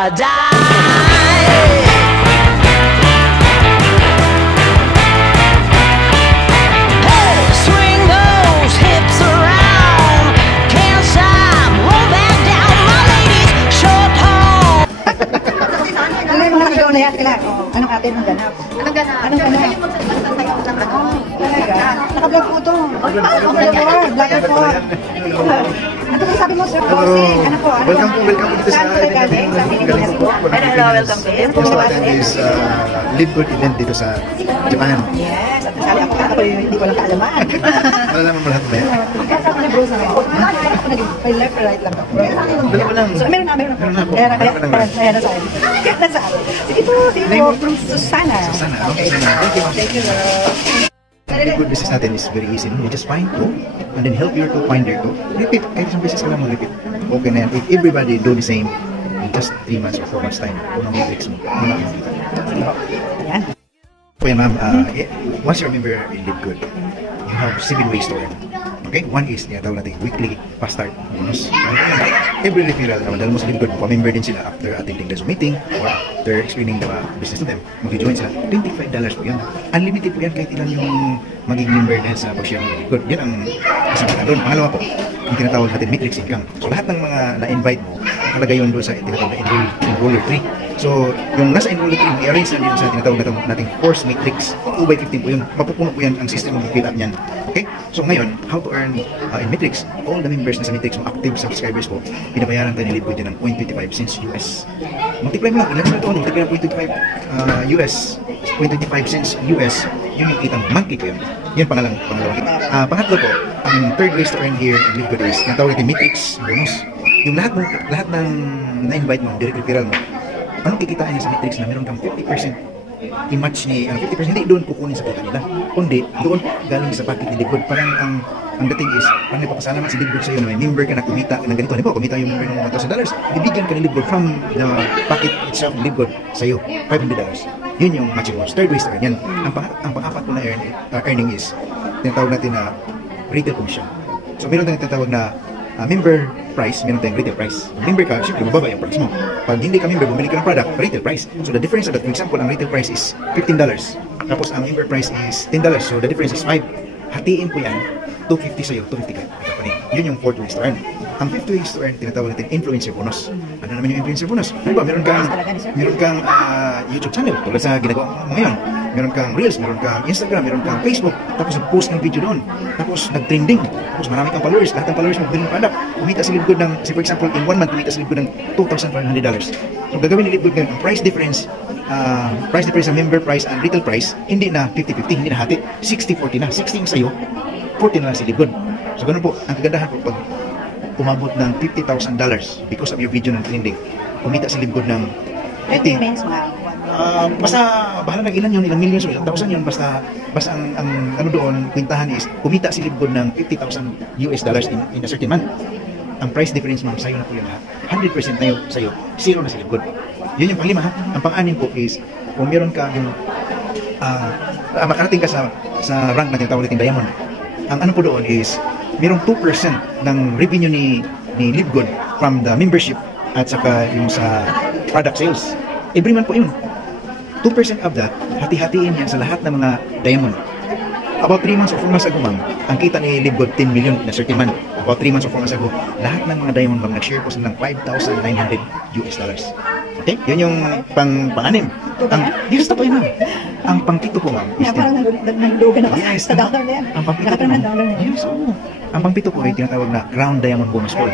or die. Hey, swing those hips around. Can't stop, roll back down. My lady's short haul. Ano yung mga nagawa na yan? Anong atin ng ganap? Anong ganap? Anong ganap? Kayo magsasayaw ng ano? Talaga? Naka-vlog po ito. Vlog po. Ano po sabi mo, Sir Bossing? Ano po? Welcome po dito sa galing po. Hello, welcome to you. Just to attend this Live Good event dito sa Japan. Yes, at sabi ako hindi ko lang kaalaman. Malalaman mo lahat ba yan? Kaya sabi ni Bruce na ako may left or right lang ako. Dalawa lang. So, meron na po. Kaya na sa akin. Sige po, from Susana. Susana, okay. Thank you. Thank you, girl. The good business natin is very easy. You just find two and then help your two find their two. Repeat. Kahit isang beses ka lang mag-repeat. Okay na yan. If everybody do the same in just 3 months or 4 months time, unang matrix mo, unang makikita. Ayan. Okay, ma'am. Once you're a member in Live Good, you have 7 ways to earn. Okay? One is, tawag natin, weekly fast start bonus. Every referral naman, dahil mo sa Live Good, pa-member din sila after attending the Zoom meeting or after explaining the business to them. Mag-join sila. $25 po yan. Unlimited po yan kahit ilan yung magiging member dahil sa pag-share ng Live Good. Yan ang isang doon. Pangalawa po, yung tinatawag natin matrix income. So lahat ng mga na-invite mo, nakalagay yun doon sa tinatawag na enroller 3. So, yung nasa enroller 3, i-arrange na din sa tinatawag nating force matrix. 2x15 po yun. Mapupuno po yan ang system ng fill up niyan. Okay? So ngayon, how to earn in Matrix, all the members na sa Matrix, mga active subscribers po, pinabayaran tayo ni Live Good yan ng 0.25 cents US. Multiply mo lang, ilan na ito, multiply ng 0.25 US, 0.25 cents US, yun yung kitang monthly po yun. Yan pangalawang. Pangatlo po, ang third ways to earn here in Live Good is, yung tawag natin Matrix bonus. Yung lahat ng na-invite mo, direct referral mo, anong kikitain niya sa Matrix na meron kang 50% i-match ni 50% hindi doon kukunin sa kita nila, kundi doon galing sa packet ni Live Good. Parang ang dating is parang napapasalamat si Live Good sa iyo na may member ka na kumita ng ganito. Di ba, kumita yung member ng $1,000, bibigyan ka ni Live Good from the packet itself ni Live Good sa iyo, $500. Yun yung matching bonus. Third ways to earn yan. Ang pang-apat ko na earning is tinatawag natin na retail commission. So meron tayong tinatawag na member price, meron tayong retail price. Member ka, syempre mababa yung price mo. Pag hindi ka member, bumili ka ng product, retail price. So the difference of that, for example, ang retail price is $15. Tapos ang member price is $10. So the difference is 5. Hatiin po yan, $250 sa'yo, $250 ka. Yun yung fourth ways to earn. Ang fifth ways to earn, tinatawag natin influencer bonus. Ano naman yung influencer bonus? Ano ba, meron kang YouTube channel, tulad sa ginagawa mo ngayon. Meron kang Reels, meron kang Instagram, meron kang Facebook, tapos nag-post ng video doon, tapos nag-trending, tapos marami kang followers, lahat ng followers mo bilhin product, kumita si Live Good ng, for example, in 1 month, kumita si Live Good ng $2,500. So gagawin ni Live Good ngayon, ang price difference sa member price and retail price, hindi na 50-50, hindi na hati, 60-40 na, 60 yung sa'yo, 40 na lang si Live Good. So ganun po, ang kagandahan po, pag umabot ng $50,000 because of your video ng trending, kumita si Live Good ng 50. Basta bahala ng ilan yun, ilang millions o ilang thousand yun, basta ang ano doon, kwentahan is kumita si Live Good ng $50,000 in a certain month. Ang price difference, ma'am, sa'yo na po yun lahat. 100% na yun sa'yo, zero na si Live Good. Yun yung panglima, ha? Ang pang-anim po is kung meron kang makarating ka sa rank na tinatawag natin Diamond, ang ano po doon is merong 2% ng revenue ni Live Good from the membership at saka yung sa product sales. Every month po yun. 2% of that, hati-hatiin yan sa lahat ng mga diamond. About 3 months or 4 months ago, ma'am, ang kita ni Live Good 10 million na certain month. About 3 months or 4 months ago, lahat ng mga diamond, ma'am, nag-share po sila ng $5,900. Okay? Yun yung pang-anim. Yes, totoo yun, ma'am. Ang pang-pito po, ma'am. Parang naglugan ako sa dollar na yan. Ang pang-pito po, ma'am. Yes, oo. Ang pang-pito po ay tinatawag na Crown Diamond Bonus Pool.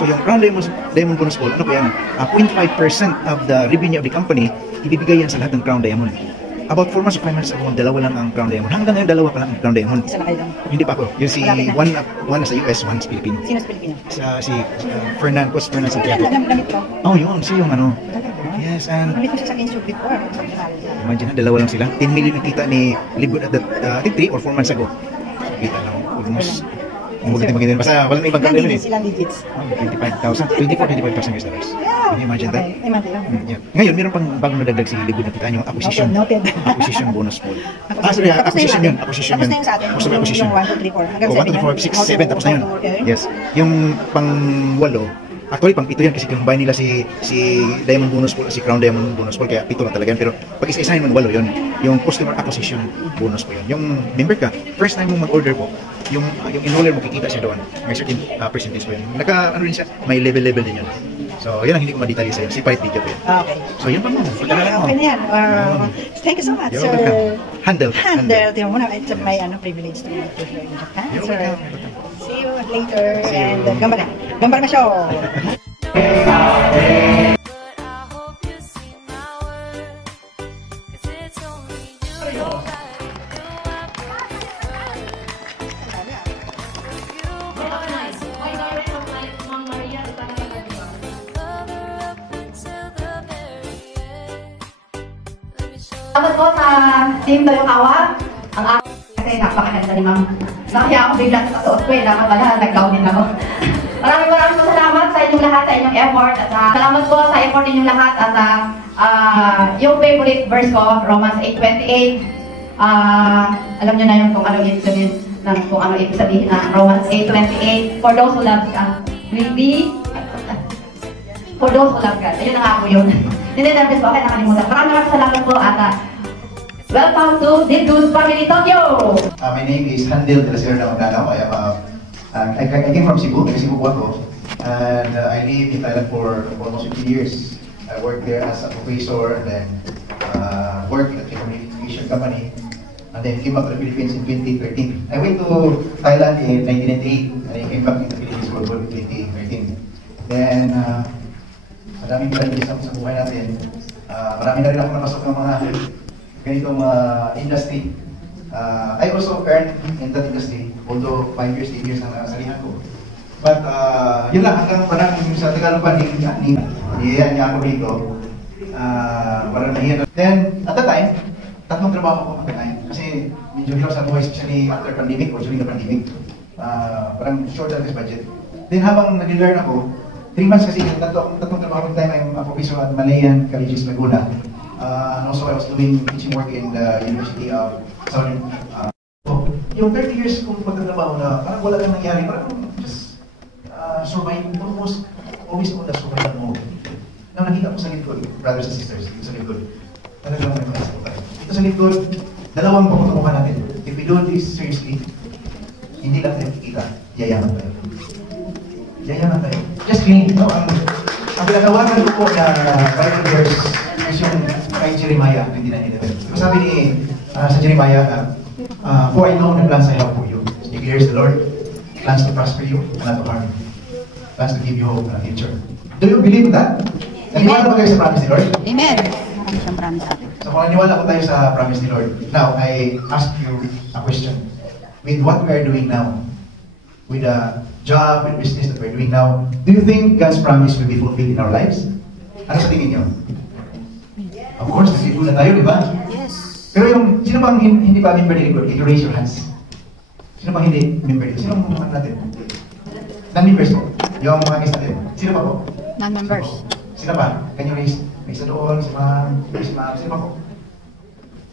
So yung Crown Diamond Bonus Pool, ano po yan? 0.5% of the revenue of the company, ibibigay yan sa lahat ng Crown Diamond. About 4 months or 5 months ago, dalawa lang ang Crown Diamond. Hanggang ngayon, dalawa pa lang ang Crown Diamond. Isa na kayo lang. Hindi pa ako. Yung si one sa US, one sa Pilipino. Sino sa Pilipino? Si Fernand Santiago. Namit ko? Oh, yun. Siya yung ano. Yes, and namit ko siya sa Insure before. imagine, dalawa lang sila. 10 million nakita ni Live Good at that 3 or 4 months ago. Kita lang. Almost. Maganda. Basta walang ibang gagawin yun eh. Ilang digits? 25,000 US dollars. Can you imagine that? Imagine. Ngayon, meron pang bagong nadagdag si Live Good na kita yung acquisition. Noted. Acquisition bonus pool. Sorry, acquisition yun. Acquisition yun. Tapos na yung sa atin. Gusto mo acquisition? Yung 1, 2, 3, 4. Hanggang 1, 2, 3, 4, 5, 6, 7. Tapos na yun. Yes. Yung pang-walo, Actually, pang pito yan kasi combine nila si Diamond Bonus Pool, si Crown Diamond Bonus Pool, kaya pito lang talaga yan. Pero pag isa-isahin mo, 8 yun. Yung customer acquisition bonus po yun. Yung member ka, first time mo mag-order po, yung enroller mo, kikita siya doon. May certain percentage po yun. Ano rin siya, may level din yun. So, yun ang hindi ko ma-detalye sa'yo. Separate video po yun. Okay. So, yun pa mo. Okay na yan. Thank you so much, You're sir. welcome. Handle. Tingnan mo na, it's my privilege to meet you here in Japan, You're sir. welcome. See you later. See you. And gambara. Gambara na show. But I hope you see my worth, 'cause it's only you that Salamat po sa Team Dayukawa. Ang aking kasi napakaganda ni Ma'am. Nakaya ako bigla sa suot ko eh. Dapat pala, nag-gown din ako. Maraming salamat sa inyong lahat, sa inyong effort. At salamat po sa effort ninyong lahat. At yung favorite verse ko, Romans 8:28. Alam niyo na yung kung ano ibig sabihin ng Romans 8:28. For those who love God, will be for those who love God. Ayun na nga po yun. Hindi nervous po, okay, nakalimutan. Maraming salamat po at welcome to The Good Family Tokyo! My name is Handel de la Sierra Magdano. I came from Cebu, Cebu po ako. And I lived in Thailand for almost 15 years. I worked there as a professor and then worked in a telecommunication company. And then came back to the Philippines in 2013. I went to Thailand in 1998 and I came back in the Philippines for 2013. Then, maraming challenges sa buhay natin. Marami na rin ako napasok ng mga ganitong industry. I also earned in that industry, although 5 years, 8 years ang nasalihan ko. But yun lang, hanggang parang sa Tagalog pa, niyan niya ako rito. Parang nahiyan. Then, at that time, 3 trabaho ko at that time. Kasi medyo hirap sa buhay, especially after pandemic or during the pandemic. Parang short service budget. Then habang nag-learn ako, 3 months kasi, tatlong trabaho ko time, I'm a professor at Malayan Colleges, Laguna. And also I was doing teaching work in the University of Southern. Yung 30 years kong pagtatrabaho na parang wala kang nangyari, parang just surviving, almost always on the survival mode. Nang nakita ko sa likod, brothers and sisters, dito sa likod, talagang may mga isa tayo. Dito sa likod, dalawang pagkutukuhan natin. If we do this seriously, hindi lang tayo kikita, yayaman tayo. Yayaman tayo. Just clean. No? Ang pinagawagan ko po na Bible verse is yung kay Jeremiah 29:11. Sabi ni sa Jeremiah, for I know the plans I have for you, declares the Lord, plans to prosper you, not to harm you, plans to give you hope and a future. Do you believe that? Naniwala ba kayo sa promise ni Lord? Amen. Ano siyang promise sa atin? So kung naniwala ko tayo sa promise ni Lord, now I ask you a question. With what we are doing now, with the job and business that we're doing now, do you think God's promise will be fulfilled in our lives? Ano sa tingin niyo? Of course, nagsisiguro na tayo, di ba? Yes. Pero yung, sino bang hindi pa member ni Lord? Can you raise your hands? Sino bang hindi member dito? Sino bang mga natin? Non-members po. Yung mga guys natin. Sino pa po? Non-members. Sino pa? Can you raise? Raise na doon, si Ma'am, sino pa po?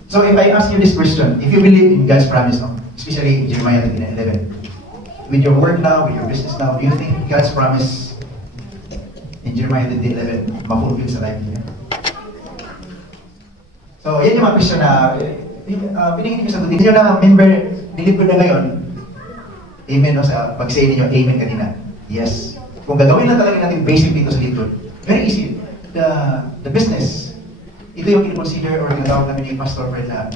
So if I ask you this question, if you believe in God's promise, no? Especially in Jeremiah 11, with your work now, with your business now, do you think God's promise in Jeremiah 11 ma-fulfill sa life niya? So, yan yung mga question na pinigin nyo sa tutin. Hindi nyo na member, nilip ko na ngayon. Amen, no? Sa pag-say ninyo, amen kanina. Yes. Kung gagawin lang talaga natin basic dito sa likod, very easy. The business, ito yung in-consider or tinatawag namin ni Pastor Fred na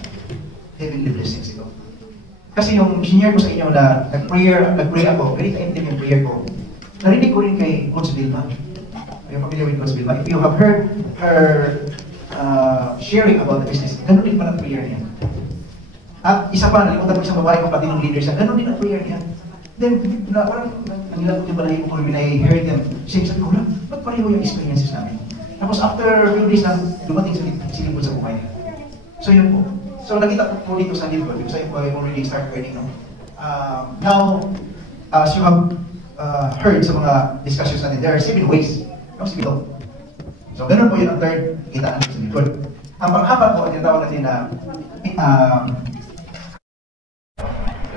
heavenly blessings ito. Kasi yung senior ko sa inyo na nag-pray ako, very ka-intimate yung prayer ko. Narinig ko rin kay Coach Vilma. Are you familiar with Coach Vilma? If you have heard her sharing about the business, ganun din pala ang prayer niya. At isa pa, nalimutan ko isang babae kong pati ng leader siya, ganun din ang prayer niya. Then, parang nangilang ko yung balahin ko when I heard them, sabi ko lang, ba't pareho yung experiences namin? Tapos after a few days na dumating sa lingkod sa buhay. So yun po. So nakita ko dito sa lingkod, because I already started earning, no? Now, as you have heard sa mga discussions natin, there are 7 ways. No, 7 ito. So ganun po yun ang third kitaan sa lingkod. Ang pang-apat po, ang tinatawag natin na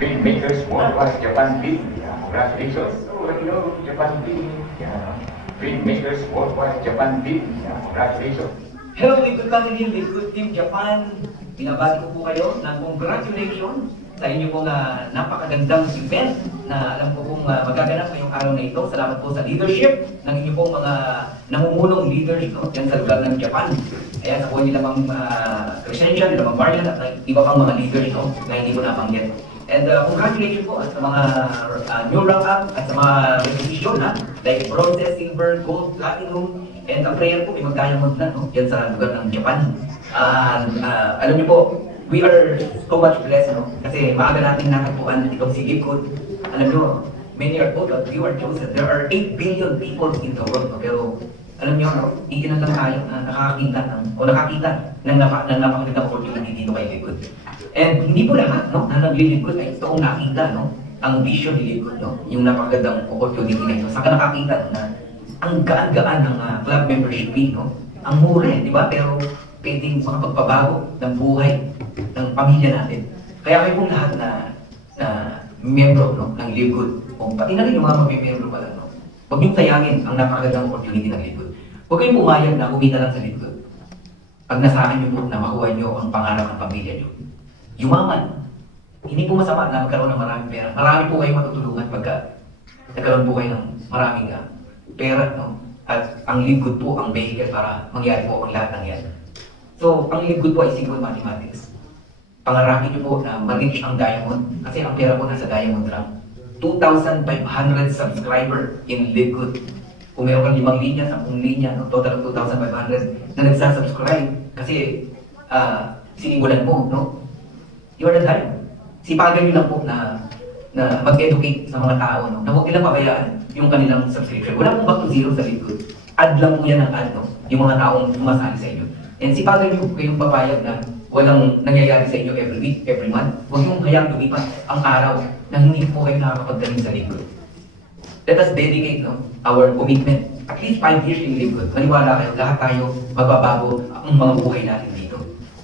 Filmmakers Worldwide Japan Film. Congratulations. hello, Japan team. Yeah. Filmmakers worldwide, Japan team. Yeah. Congratulations. Hello, Good Family, Good Team Japan. Binabati ko po kayo ng congratulations sa inyo pong napakagandang event na alam ko pong magaganap ngayong araw na ito. Salamat po sa leadership ng inyo pong mga namumulong leaders dyan sa lugar ng Japan. Ayan, sa po nila mang Crescentia, nila mang Marian at iba pang mga leaders na hindi ko napanggit. And congratulations po sa mga new rank up at sa mga recognition like bronze, silver, gold, platinum, and ang prayer po ay mag-diamond na dyan sa lugar ng Japan. Alam niyo po, we are so much blessed kasi maaga natin natagpuan itong si Likod. Alam niyo, many are told that you are chosen. There are 8 billion people in the world. Pero alam niyo, iilan lang tayo na nakakita ng napakagandang opportunity dito kay Likod. And hindi po lahat na naglilingkod ay ito ang nakita ang vision ni Likod, yung napakagandang opportunity na ito. Saka nakakita na ang gaan-gaan ng club membership fee, ang mura di ba? Pero pwedeng makapagpabago ng buhay ng pamilya natin. Kaya kayo pong lahat na miyembro ng Likod, pati na rin yung mga mag-miyembro pala, huwag niyong sayangin ang napakagandang opportunity ng Likod. Huwag kayong pumayag na kumita lang sa Likod. Pag nasahan niyo po na makuha niyo ang pangarap ng pamilya niyo, yumaman. Hindi po masama na magkaroon ng maraming pera. Marami po kayong matutulungan pagka nagkaroon po kayo ng maraming pera, At ang Likod po ang vehicle para mangyari po ang lahat ng yan. So, ang Likod po ay simple mathematics. Pangarapin niyo po na ma-reach ang diamond kasi ang pera po nasa diamond rank. 2,500 subscriber in Likod. Kung meron kang 5 linya, 10 linya, total 2,500 na nagsasubscribe kasi sinimulan po, You are the time. Sipagan nyo lang po na mag-educate sa mga tao, na huwag nilang pabayaan yung kanilang subscription. Wala pong back to zero sa Likod. Add lang po yan ng add, yung mga taong sumasali sa inyo. And sipagan nyo kayong papayag na walang nangyayari sa inyo every week, every month. Huwag yung hayang lumipas ang araw na hindi po kayo nakakapagdating sa Likod. Let us dedicate our commitment. At least 5 years in Likod. Maniwala kayo, lahat tayo magbabago ang mga buhay natin dito.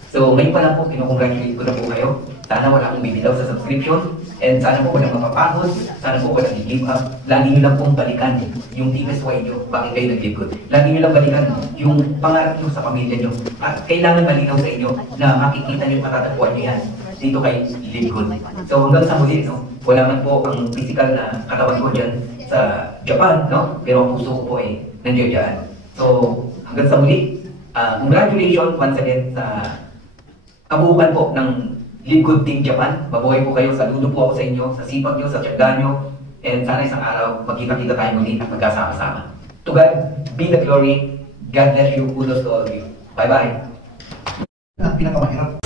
So, ngayon pa lang po, kinukongratulate ko na po kayo. Sana wala akong bibitaw sa subscription. And sana po walang mapapagod. Sana po walang i-give up. Lagi nyo lang pong balikan yung TSY nyo. Bakit kayo nag-Likod? Lagi nyo lang balikan yung pangarap nyo sa pamilya nyo. At kailangan malinaw sa inyo na makikita nyo, matatagpuan nyo yan dito kay Likod. So hanggang sa muli, wala man po ang physical na katawan ko dyan sa Japan, pero ang puso ko po ay nandiyo dyan. So hanggang sa muli, congratulations once again sa kabuuan po ng Likod Team Japan. Mabuhay po kayo. Saludo po ako sa inyo, sa sipag nyo, sa tiyaga nyo. And sana isang araw, magkita-kita tayo muli at magkasama-sama. To God be the glory. God bless you. Kudos to all of you. Bye-bye. Ang pinakamahirap